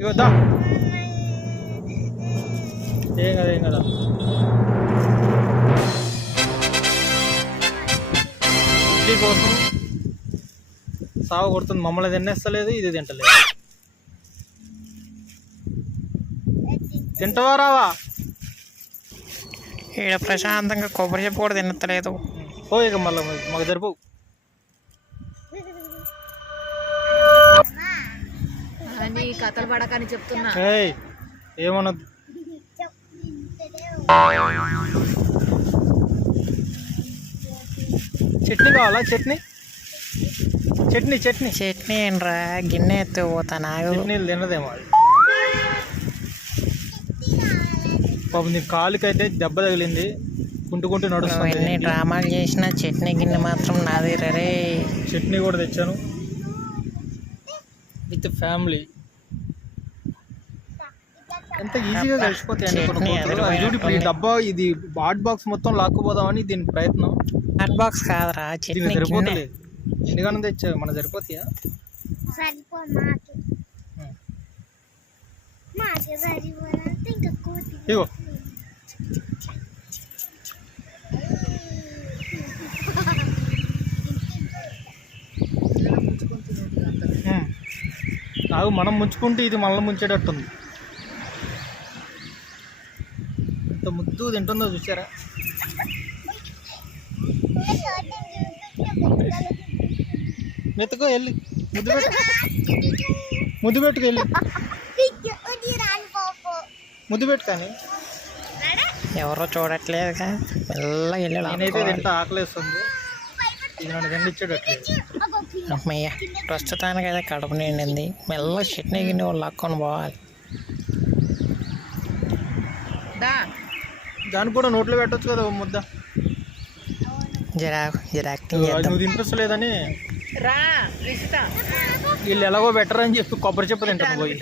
ఇగో దా ఏం కదా ఇడ్లీ కోసం సాగు కొడుతుంది. మమ్మల్ని తినేస్తలేదు, ఇది తింటలేదు. తింటావా రావా? ఈడ ప్రశాంతంగా కొబ్బరి చెప్పు కూడా తినత్తలేదు. పో ఇక మళ్ళీ మాకు జరిపో. కథలు పడకని చెప్తున్నా. ఏమన్నది? చట్నీ కావాలా? చట్నీ చట్నీ చట్నీ చట్నీ ఏంట్రా? గిన్నె ఎత్తు పోతా నాకు. చట్నీలు తినదేమో. పాపం నీ కాలుకైతే దెబ్బ తగిలింది, కుంటుకుంటూ నడుస్తుంది. ఎన్ని డ్రామాలు చేసినా చట్నీ గిన్నె మాత్రం నాది రే. చట్నీ కూడా తెచ్చాను విత్ ఫ్యామిలీ. ఎంత ఈజీగా కలిసిపోతాయి. ఇప్పుడు ఈ డబ్బా ఇది హాట్ బాక్స్ మొత్తం లాక్కుపోదామని దీని ప్రయత్నం. హాట్ బాక్స్ కాదురా, చట్నీ సరిపోతలేదు. ఎన్నిగానం తెచ్చా మన సరిపోతాయా? ఇగో నాకు మనం ముంచుకుంటే ఇది మనల్ని ముంచేటట్టుంది. ఎంత ముద్దు తింటుందో చూసారా? మెతుకో వెళ్ళి ముద్దు పెట్టుకు వెళ్ళి ముద్దు పెట్టుకాని. ఎవరో చూడట్లేదుగా, మెల్లగా వెళ్ళి. నేనైతే తింటా, ఆకలేస్తుంది. ఇది నన్ను తిండిచ్చేటట్లేదు. అమ్మయ్య, ప్రస్తుతానికి అయితే కడుపు నిండింది. మెల్లగా చట్నీ గిన్నె వాళ్ళు లాక్కొని పోవాలి. దాన్ని కూడా నోట్లో పెట్టచ్చు కదా ముద్ద. జిరాక్టింగ్ నువ్వు తినిపిస్తలేదని వీళ్ళు ఎలాగో బెటర్ అని చెప్పి కొబ్బరి చెప్పు తింటాను పోయి.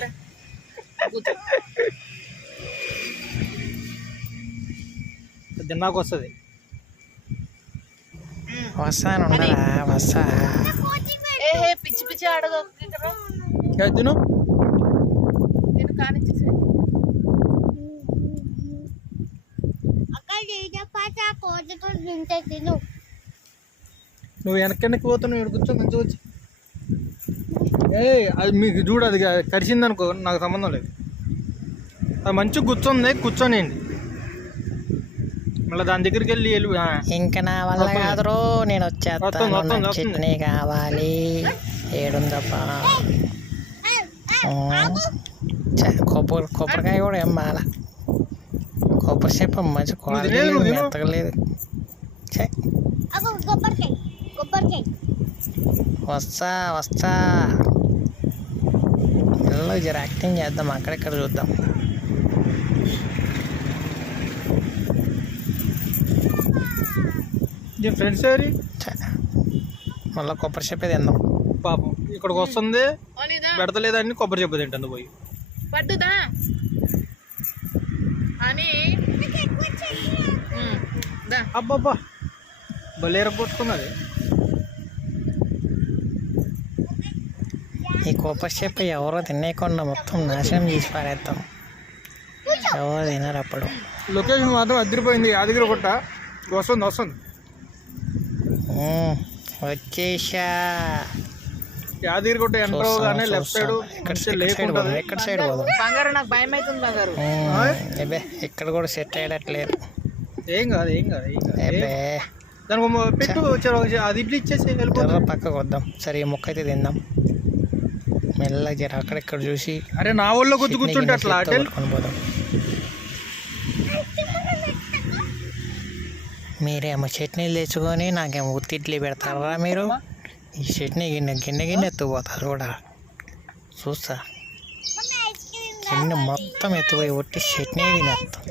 తిన్నాక వస్తుంది. వస్తాను వస్తా. పిచ్చి పిచ్చి అడగ తిను. నువ్వు వెనక్కి పోతున్నావు, ఇక్కడ కూర్చో మంచిగా వచ్చి. అది మీకు చూడు, అది కరిచింది అనుకో, నాకు సంబంధం లేదు. అది మంచిగా కూర్చొని కూర్చోనియండి. మళ్ళీ దాని దగ్గరికి వెళ్ళి ఇంకా నా వల్ల కాదురో, నేను వచ్చేస్తాను. చట్నీ కావాలి. ఏడుందప్ప. కొబ్బరికాయ కూడా ఏం బాగా. కొబ్బరి చెప్ప మంచి క్వాలిటీ మెత్తగలేదు. వస్తా పిల్లలు జర యాక్టింగ్ చేద్దాం, అక్కడెక్కడ చూద్దాం. ఫ్రెండ్స్ ఎవరి మళ్ళీ కొబ్బరి చెప్పే తిందాం. పాపం ఇక్కడికి వస్తుంది, పెడతలేదని కొబ్బరి చెప్పు తింటుంది పోయి. పట్టుదా అని అబ్బబ్బా బలేర పోతున్నది. ఈ కొబ్బరి చెప్ప ఎవరో తినేయకుండా మొత్తం నాశనం చేసి పారేస్తాం. ఎవరు తినరు అప్పుడు. లొకేషన్ మాత్రం అదిరిపోయింది. యాదగిరి గుట్ట వస్తుంది. వచ్చేసా. యాదగిరి గుట్ట ఎంటర్ అవగానే లెఫ్ట్ సైడ్ ఎక్కడ సైడ్ పోదాం. బంగారు నాకు భయం అవుతుంది బంగారు. ఇక్కడ కూడా సెట్ అయ్యేటట్లేదు. ఏం కాదు దానికి పెట్టు. అది ఇడ్లీ ఇచ్చేసి వెళ్ళిపోతాం. పక్కకు వద్దాం. సరే ఈ మొక్క అయితే తిందాం. మెల్లగా జర అక్కడెక్కడ చూసి. అరే నా ఊళ్ళో కూర్చుంటే అట్లా పట్టుకొని పోదాం. మీరేమో చట్నీలు తెచ్చుకొని నాకేమో ఉత్తి ఇడ్లీ పెడతారా మీరు? ఈ చట్నీ గిన్నె ఎత్తుకుపోతారు కూడా చూస్తా. గిన్నె మొత్తం ఎత్తుపోయి ఒట్టి చట్నీ తినేస్తాం.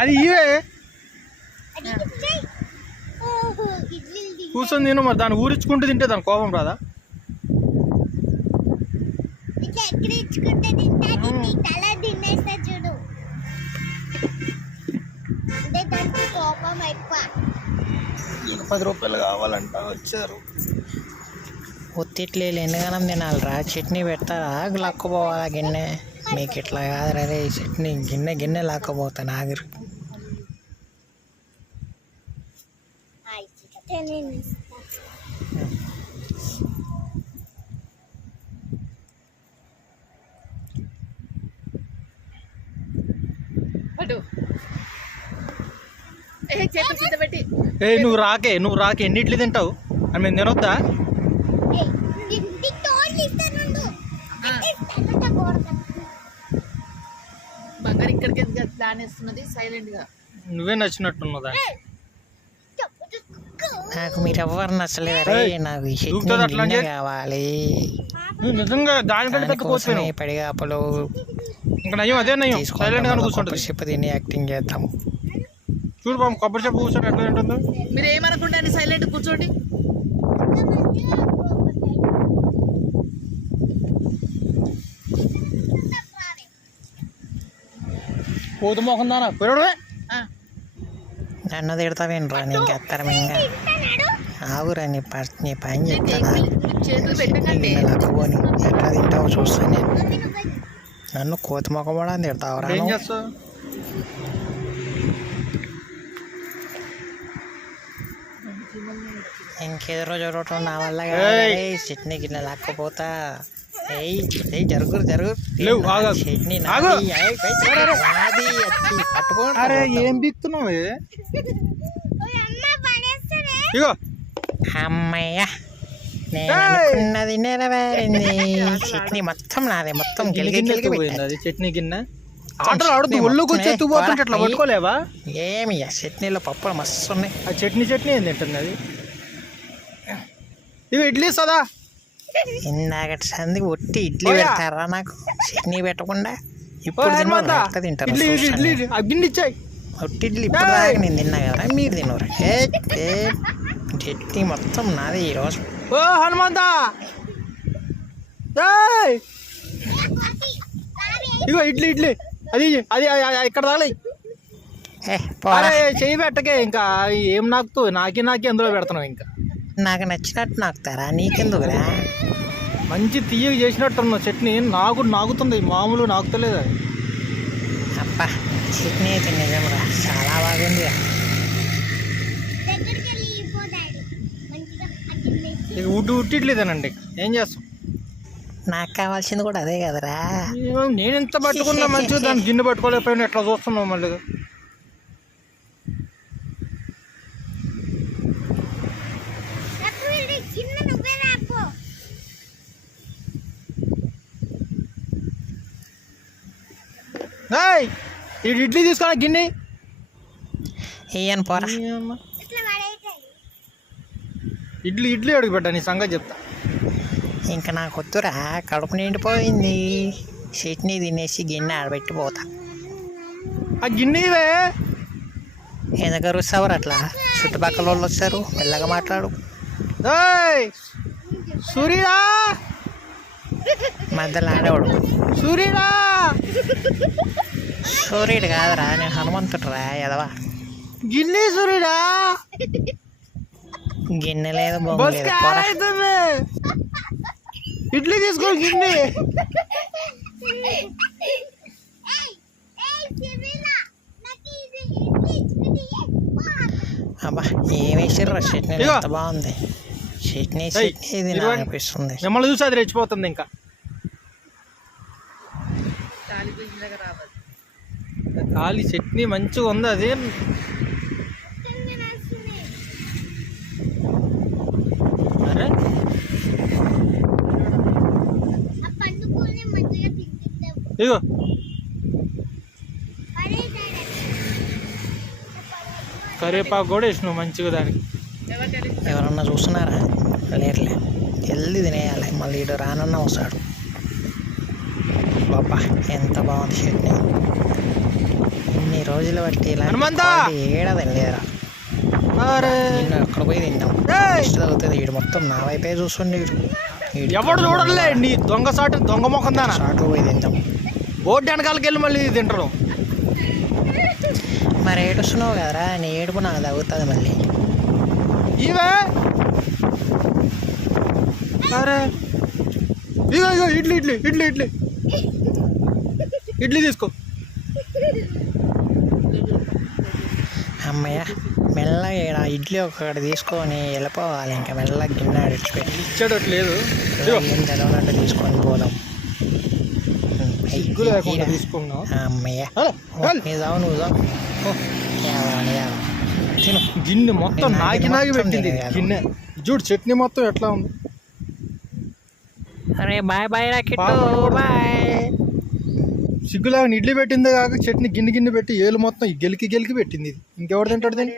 అది ఇవే కూర్చొని తిను. మరి దాన్ని ఊరించుకుంటూ తింటే దాని కోపం రాదా? తల తినేస్తా చూడు. అంటే దానికి కోపం రూపాయలు కావాలంట వచ్చారు. ఉత్తిట్లేదు ఎందుకనం తినాలిరా, చట్నీ పెడతారా లాక్కుపోవాలా గిన్నె? మీకు ఇట్లా కాదురా రే, చట్నీ గిన్నె లాక్కపోతాను ఆగిరు. పట్టు. చేతులు కింద పెట్టి. నువ్వు రాకే ఎన్ని ఇడ్లీ తింటావు అని మేము తినొద్దా? బంగారు ఇక్కడికి ఎందుకు ప్లాన్ వేస్తున్నది సైలెంట్ గా? నువ్వే నచ్చినట్టున్నదా? నాకు మీరు ఎవరు నచ్చలేదరే, నాకు ఈ చట్నీ గిన్నె కావాలి. నిజంగా దానికంటే దానికోసమే పడిగాపలు ఇంకా నయ్యం, అదే నయ్యం. సైలెంట్ గా కూర్చుంటుంది. చెప్పు తిని యాక్టింగ్ చేద్దాం. చూడు బాబు, కొబ్బరి చెప్పు కూర్చొని ఎట్లా తింటుందో. మీరు ఏమనుకుంటే సైలెంట్ కూర్చోండి. పోతు మొహం దానా పెరడమే. నన్ను తిడతావేంట్రా, నీకు ఎత్తరం ఇంకా ఆగురా, నీ పని చెప్తానా? చేతులు పెట్టకండి. లక్కుపోని ఎట్లా తింటావో చూస్తాను నేను. నన్ను కోతి మొక్క కూడా తిడతావురా? ఏం చేస్తావు? ఇంకేదో రోజు ఒకటి నా వల్ల చట్నీ గిన్నె లాక్కపోతా. జరుగు చట్నీ పట్టుకోండి. అరే ఏం బిక్తున్నావు? ఇగో అమ్మయ్యా, నేను అనుకున్నది నెరవేరింది. చట్నీ మొత్తం నాదే, మొత్తం పోయింది అది చట్నీ గిన్నె. ఆటలు ఆడుతూ ఒళ్ళుకు వచ్చి ఎత్తుపోతుంటే అట్లా పట్టుకోలేవా? ఏమి చట్నీలో పప్పులు మస్తు ఉన్నాయి. ఆ చట్నీ ఏం తింటుంది అది? ఇవి ఇడ్లీ సదా ఇందాకటి సంది ఒట్టి ఇడ్లీ పెడతారా నాకు, చట్నీ పెట్టకుండా? ఇప్పుడు తింటారు గిన్నె ఇచ్చాయి. ఒట్టి ఇడ్లీ ఇప్పుడు దాకా నేను తిన్నా కదా, మీరు తినరు. చట్నీ మొత్తం నాది ఈరోజు. ఓ హనుమంతా, ఇగో ఇడ్లీ అది అది ఇక్కడ తాగలే. చెయ్యి పెట్టకే, ఇంకా ఏం నాకుతూ నాకి అందులో పెడుతున్నావు. ఇంకా నాకు నచ్చినట్టు నాకుతారా, నీకెందుకురా? మంచి తీయగా చేసినట్టున్నావు చట్నీ. నాగుతుంది, మామూలు నాకుతలేదు అది. అబ్బా, చట్నీ అయితే నిజంరా చాలా బాగుంది. ఇక ఉట్టిట్లేదేనండి, ఏం చేస్తాం? నాకు కావాల్సింది కూడా అదే కదరా. నేను ఎంత పట్టుకున్నా మంచిగా దాన్ని గిన్నె పట్టుకోలేకపోయినా ఎట్లా చూస్తున్నావు మళ్ళీ? ఇడ్లీ తీసుకోవాలి గిన్నె ఏయని పోరా. ఇడ్లీ అడుగు పెట్టా, నీ సంగతి చెప్తా. ఇంకా నాకు వద్దురా, కడుపు నిండిపోయింది. చట్నీ తినేసి గిన్నె ఆడబెట్టిపోతా. ఆ గిన్నెవే ఎందుకు అరుస్తావురు అట్లా? చుట్టుపక్కల వాళ్ళు వచ్చారు, మెల్లగా మాట్లాడు. సూర్యుడా, మధ్యలో ఆడేవాడు. సూర్యుడా, సూర్యుడు కాదురా, నేను హనుమంతుడు రా ఎదవా. గిన్నె సూర్యుడా, గిన్నె లేదు బొంగు లేదు, పోరా. ఇడ్లీ తీసుకో గిన్నె. అబ్బా ఏం వేసారు చట్నీ, ఎంత బాగుంది చట్నీ. ఇది నాకు అనిపిస్తుంది. మిమ్మల్ని చూసి అది రెచ్చిపోతుంది. ఇంకా ఖాళీ చట్నీ మంచిగా ఉంది అది. అరే ఇగో కరివేపాకు కూడా వేసినావు మంచిగా దానికి. ఎవరన్నా చూస్తున్నారా? లేరులే, జల్దీ తినేయాలి, మళ్ళీ ఇటు రానన్నా వస్తాడు. బాబా ఎంత బాగుంది చట్నీ. ఇన్ని రోజులు బట్టి ఇలా ఏడాది లేరా. నిన్ను ఎక్కడ పోయి తింటాం తగ్గుతుంది. వీడు మొత్తం నా వైపే చూస్తుండే. ఎవడు చూడలే నీ దొంగ మొఖం దానా. సాటు పోయి తింటాం. బోర్డు వెనకాలకి వెళ్ళి మళ్ళీ తింటారు. మరి ఏడుస్తున్నావు కదరా, నీ ఏడుపు నాకు తగ్గుతుంది మళ్ళీ. ఇవే అరే ఇగో ఇగో ఇడ్లీ ఇడ్లీ ఇడ్లీ ఇడ్లీ ఇడ్లీ తీసుకో. అమ్మయ్య, మెల్లగా ఈడ ఇడ్లీ ఒకటి తీసుకొని వెళ్ళిపోవాలి. ఇంకా మెల్లగా గిన్నె అడిచిపెట్టి ఇచ్చేటట్టు లేదు. ఏం తెలవనట్టు తీసుకొని పోదాం. సిగ్గు లేకుండా తీసుకున్నావు. అమ్మయ్య, అరే, నీ చావు నువ్వు చావు. తిను. గిన్నె మొత్తం నాకి నాగి మొత్తం పెట్టింది తినేయాలి. గిన్నె. చూడు చట్నీ మొత్తం ఎట్లా ఉంది. అరే బాయ్ బాయ్ రా కిట్టు, బాయ్. సిగ్గులాగా ఇడ్లీ పెట్టిందే కాక చట్నీ గిన్నె గిన్నె పెట్టి ఏలు మొత్తం గెలికి గెలికి పెట్టింది. ఇది ఇంకెవరు తింటాడు దీన్ని?